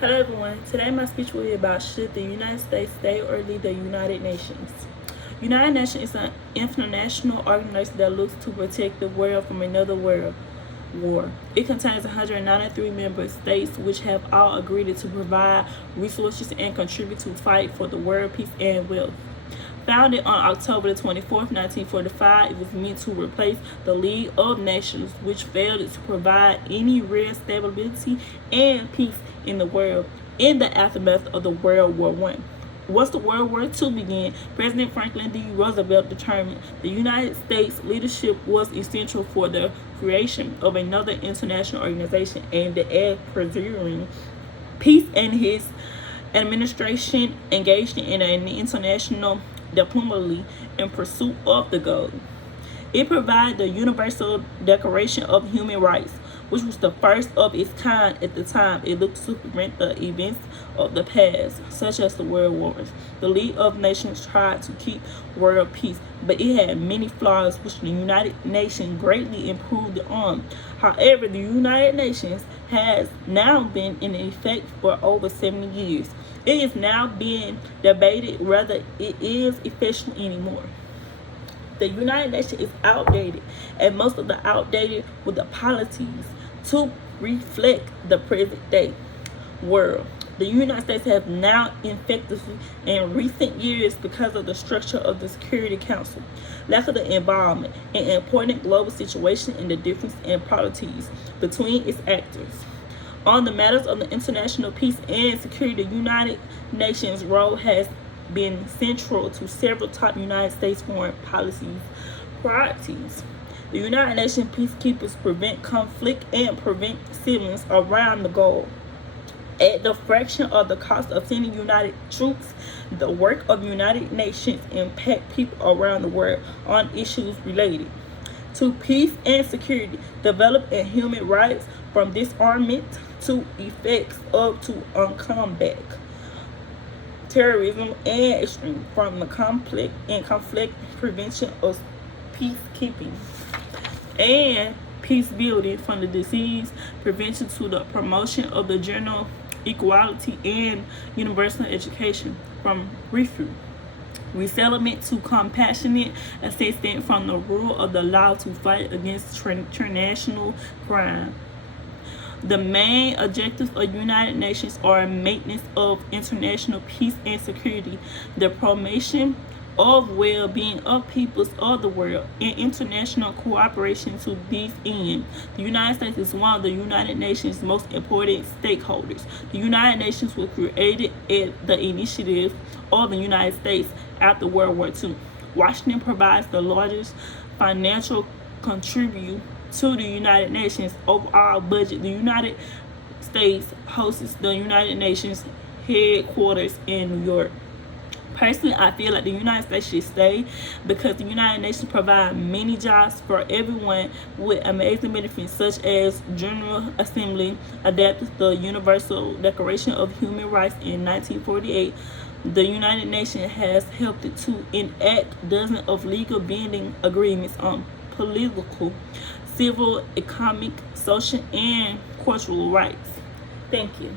Hello everyone. Today my speech will be about should the United States stay or leave the United Nations. United Nations is an international organization that looks to protect the world from another world war. It contains 193 member states which have all agreed to provide resources and contribute to fight for the world peace and wealth. Founded on October 24th, 1945, it was meant to replace the League of Nations, which failed to provide any real stability and peace in the world in the aftermath of the World War I. Once the World War II began, President Franklin D. Roosevelt determined the United States leadership was essential for the creation of another international organization aimed at preserving peace, and his administration engaged in an international diplomacy in pursuit of the goal. It provided the Universal Declaration of Human Rights, which was the first of its kind at the time. It looked to prevent the events of the past, such as the World Wars. The League of Nations tried to keep world peace, but it had many flaws which the United Nations greatly improved on. However, the United Nations has now been in effect for over 70 years. It is now being debated whether it is effective anymore. The United Nations is outdated, and most of the outdated with the policies to reflect the present day world. The United States has now infected in recent years because of the structure of the Security Council, lack of the involvement in important global situations, and the difference in policies between its actors. On the matters of the international peace and security, the United Nations role has been central to several top United States foreign policies priorities. The United Nations peacekeepers prevent conflict and prevent civilians around the goal. At the fraction of the cost of sending United troops, the work of the United Nations impact people around the world on issues related to peace and security, develop and human rights, from disarmament to effects up to combat terrorism and extreme, from the conflict prevention of peacekeeping and peace building, from the disease prevention to the promotion of the general equality and universal education, from resettlement to compassionate assistance, from the rule of the law to fight against international crime. The main objectives of the United Nations are maintenance of international peace and security, the promotion of well-being of peoples of the world, and international cooperation to these ends. The United States is one of the United Nations' most important stakeholders. The United Nations was created at the initiative of the United States after World War II. Washington provides the largest financial contribution to the United Nations overall budget. The United States hosts the United Nations headquarters in New York. Personally, I feel like the United States should stay because the United Nations provide many jobs for everyone with amazing benefits, such as General Assembly adopted the Universal Declaration of Human Rights in 1948. The United Nations has helped to enact dozens of legal binding agreements on political, civil, economic, social, and cultural rights. Thank you.